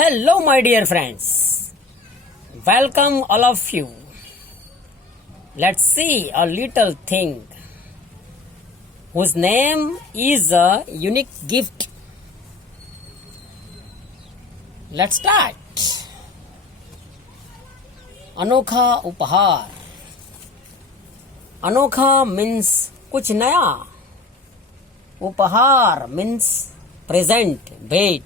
Hello, my dear friends. Welcome, all of you. Let's see a little thing whose name is a unique gift. Let's start. अनोखा उपहार. अनोखा means कुछ नया. उपहार means present, भेंट.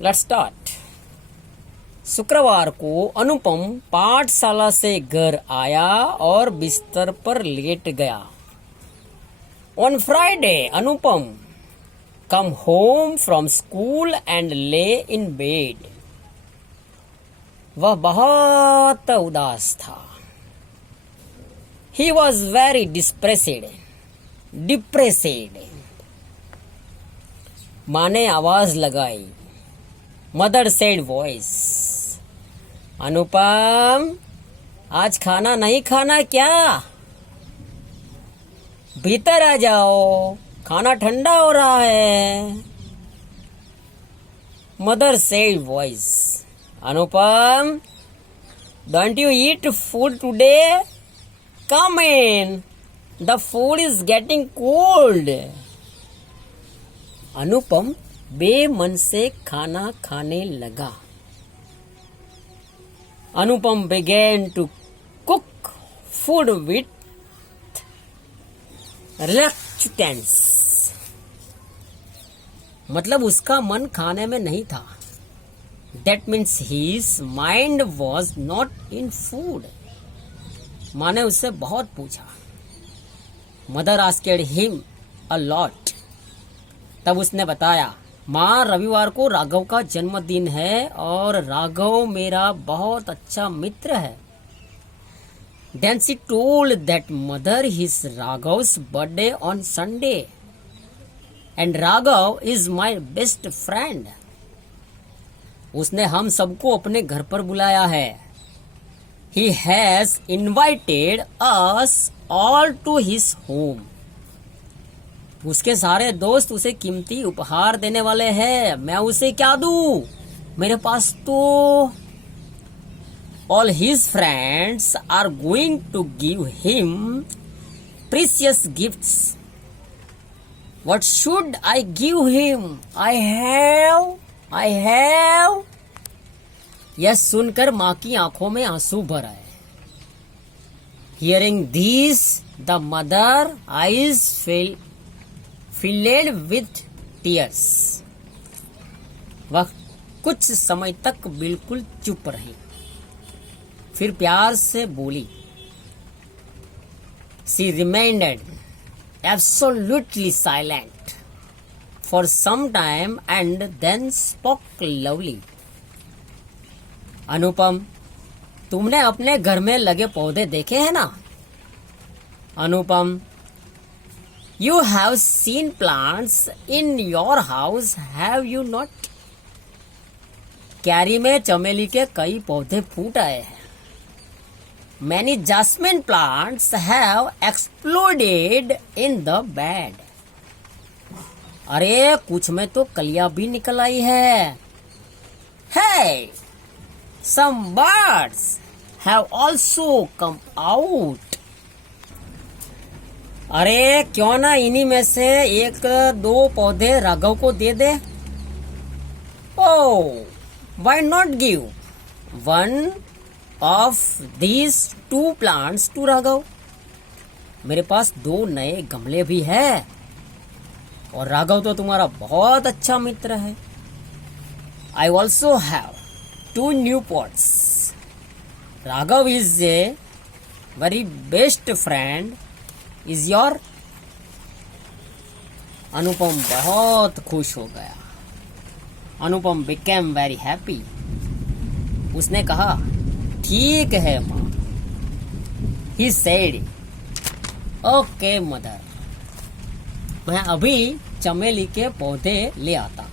Let's start. शुक्रवार को अनुपम पाठशाला से घर आया और बिस्तर पर लेट गया. On Friday Anupam come home from school and lay in bed. वह बहुत उदास था. He was very depressed. माँ ने आवाज लगाई. Mother said voice. अनुपम, आज खाना नहीं खाना क्या? भीतर आ जाओ, खाना ठंडा हो रहा है. Mother said voice. Anupam, don't you eat food today? Come in, the food is getting cold. Anupam बेमन से खाना खाने लगा. अनुपम began to cook food with reluctance. मतलब उसका मन खाने में नहीं था. That means his mind was not in food. माँ ने उससे बहुत पूछा. Mother asked him a lot. तब उसने बताया, माँ, रविवार को राघव का जन्मदिन है और राघव मेरा बहुत अच्छा मित्र है. Then she told that mother his Raghav's birthday on Sunday and Raghav is my best friend. उसने हम सबको अपने घर पर बुलाया है. He has invited us all to his home. उसके सारे दोस्त उसे कीमती उपहार देने वाले हैं. मैं उसे क्या दूं? मेरे पास तो all his friends are going to give him precious gifts. What should I give him? I have. यह सुनकर माँ की आंखों में आंसू भर आए. Hearing this, the mother eyes filled with tears. वह कुछ समय तक बिल्कुल चुप रही. फिर प्यार से बोली. She remained absolutely silent for some time and then spoke loudly. अनुपम, तुमने अपने घर में लगे पौधे देखे हैं ना? अनुपम, You have seen plants in your house, have you not? क्यारी में चमेली के कई पौधे फूट आए हैं. Many jasmine plants have exploded in the bed. अरे कुछ में तो कलियां भी निकल आई है. Hey, some birds have also come out. अरे क्यों ना इन्हीं में से एक दो पौधे राघव को दे दे. Oh, why not give one of these two plants to Raghav? मेरे पास 2 नए गमले भी हैं और राघव तो तुम्हारा बहुत अच्छा मित्र है. I also have 2 new pots. Raghav is a very best friend. Is your? अनुपम बहुत खुश हो गया. अनुपम became very happy. उसने कहा, ठीक है माँ. He said, okay mother. मैं अभी चमेली के पौधे ले आता.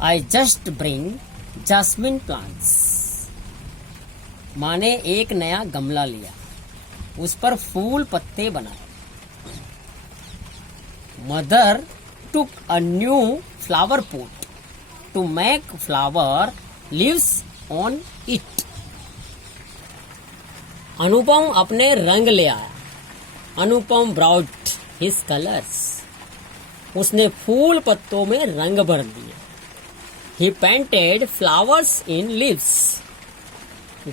I just bring jasmine plants. माँ ने एक नया गमला लिया. उस पर फूल पत्ते बनाए. Mother took a new flower pot to make flower leaves on it. अनुपम अपने रंग ले आया. अनुपम brought his colors. उसने फूल पत्तों में रंग भर दिए. He painted flowers in leaves.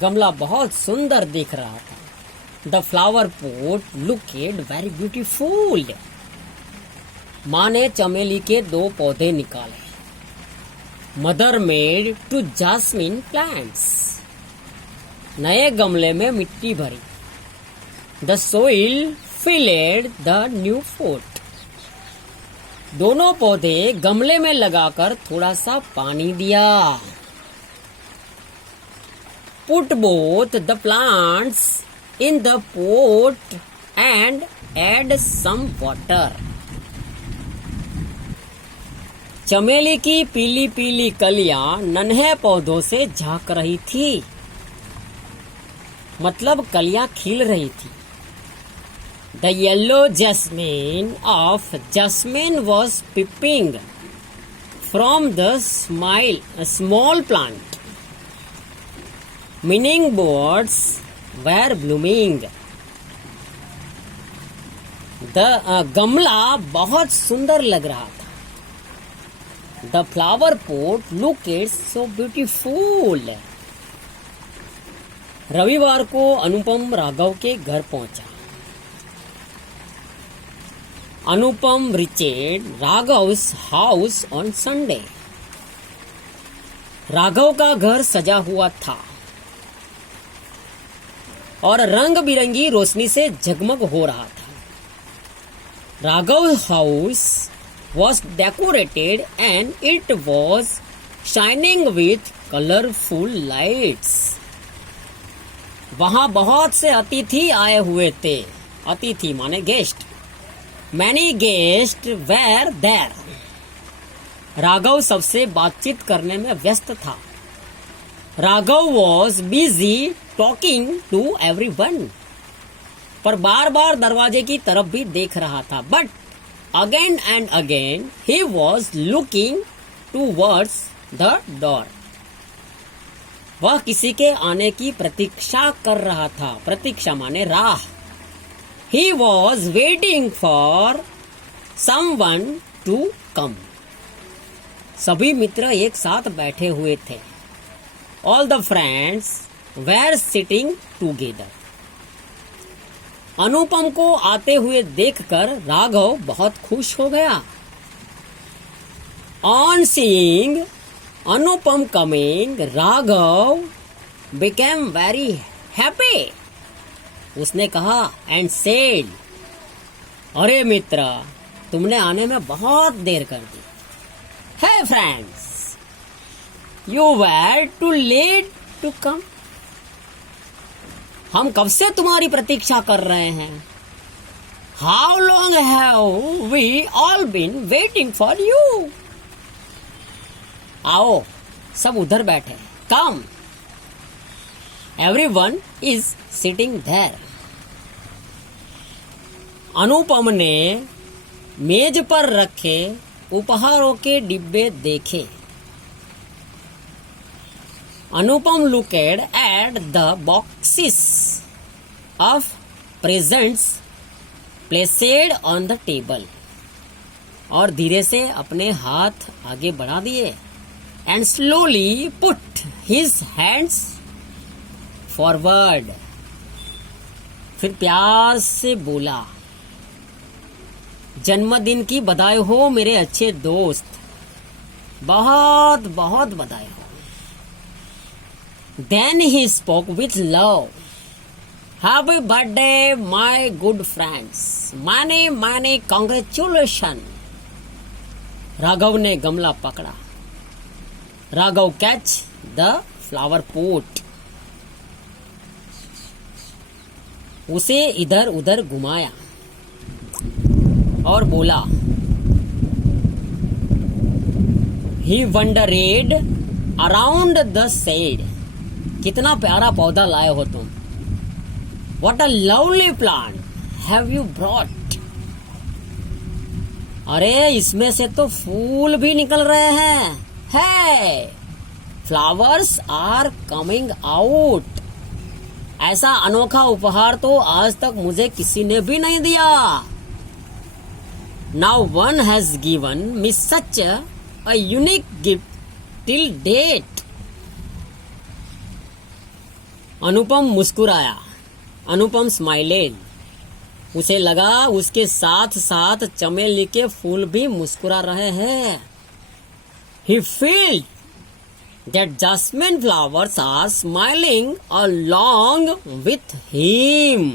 गमला बहुत सुंदर दिख रहा था. The flower pot looked very beautiful. माँ ने चमेली के 2 पौधे निकाले. Mother made 2 jasmine plants. नए गमले में मिट्टी भरी. The soil filled the new pot. दोनों पौधे गमले में लगाकर थोड़ा सा पानी दिया. Put both the plants in the pot and add some water. चमेली की पीली पीली कलियां नन्हे पौधों से झांक रही थी. मतलब कलियां खिल रही थी. The yellow jasmine of jasmine was peeping from the small plant. Meaning birds were blooming. गमला बहुत सुंदर लग रहा था. The flower pot looked so beautiful. रविवार को अनुपम राघव के घर पहुंचा. अनुपम reached Raghav's house on Sunday. Raghav का घर सजा हुआ था और रंग बिरंगी रोशनी से जगमग हो रहा था. Raghav's house was decorated and it was shining with colorful lights. वहां बहुत से अतिथि आए हुए थे. अतिथि माने guest. Many guests were there. Raghav सबसे बातचीत करने में व्यस्त था. Raghav was busy talking to everyone. पर बार बार दरवाजे की तरफ भी देख रहा था. But again and again he was looking towards the door. वह किसी के आने की प्रतीक्षा कर रहा था. प्रतीक्षा माने राह. He was waiting for someone to come. सभी मित्र एक साथ बैठे हुए थे. All the friends were sitting together. अनुपम को आते हुए देखकर राघव बहुत खुश हो गया. On seeing Anupam coming, Raghav became very happy. उसने कहा and said, अरे मित्र, तुमने आने में बहुत देर कर दी. Hey friends, you were too late to come. हम कब से तुम्हारी प्रतीक्षा कर रहे हैं. How long have we all been waiting for you? आओ, सब उधर बैठे. Come. Everyone is sitting there. अनुपम ने मेज पर रखे उपहारों के डिब्बे देखे. अनुपम looked at the boxes of presents placed on the table. और धीरे से अपने हाथ आगे बढ़ा दिए. And slowly put his hands forward. फिर प्यार से बोला, जन्मदिन की बधाई हो मेरे अच्छे दोस्त. बहुत बहुत बधाई हो. Then he spoke with love. Happy birthday, my good friends. Many congratulations. Raghav ने गमला पकड़ा. Raghav catch the flower pot. उसे इधर उधर घुमाया और बोला, he wandered around the shed. कितना प्यारा पौधा लाए हो तुम. What a lovely plant have you brought. अरे इसमें से तो फूल भी निकल रहे हैं। है, फ्लावर्स आर कमिंग आउट। ऐसा अनोखा उपहार तो आज तक मुझे किसी ने भी नहीं दिया। Now one has given me such a unique gift till date. Anupam मुस्कुराया। अनुपम स्माइलेड। उसे लगा उसके साथ साथ चमेली के फूल भी मुस्कुरा रहे हैं। He felt that jasmine flowers are smiling along with him.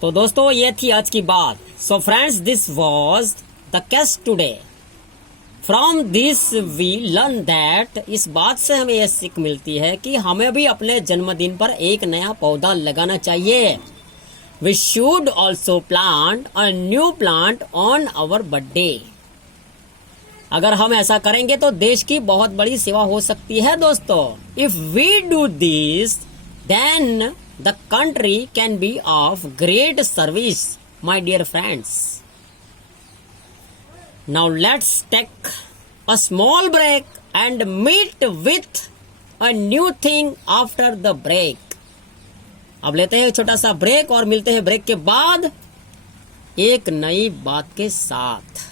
तो दोस्तों ये थी आज की बात। So friends, this was the case today. From this we learn that इस बात से हमें यह सीख मिलती है कि हमें भी अपने जन्मदिन पर एक नया पौधा लगाना चाहिए। We should also plant a new plant on our birthday. अगर हम ऐसा करेंगे तो देश की बहुत बड़ी सेवा हो सकती है दोस्तों। If we do this, then the country can be of great service, my dear friends. Now let's take a small break and meet with a new thing after the break. अब लेते हैं एक छोटा सा ब्रेक और मिलते हैं break के बाद एक नई बात के साथ।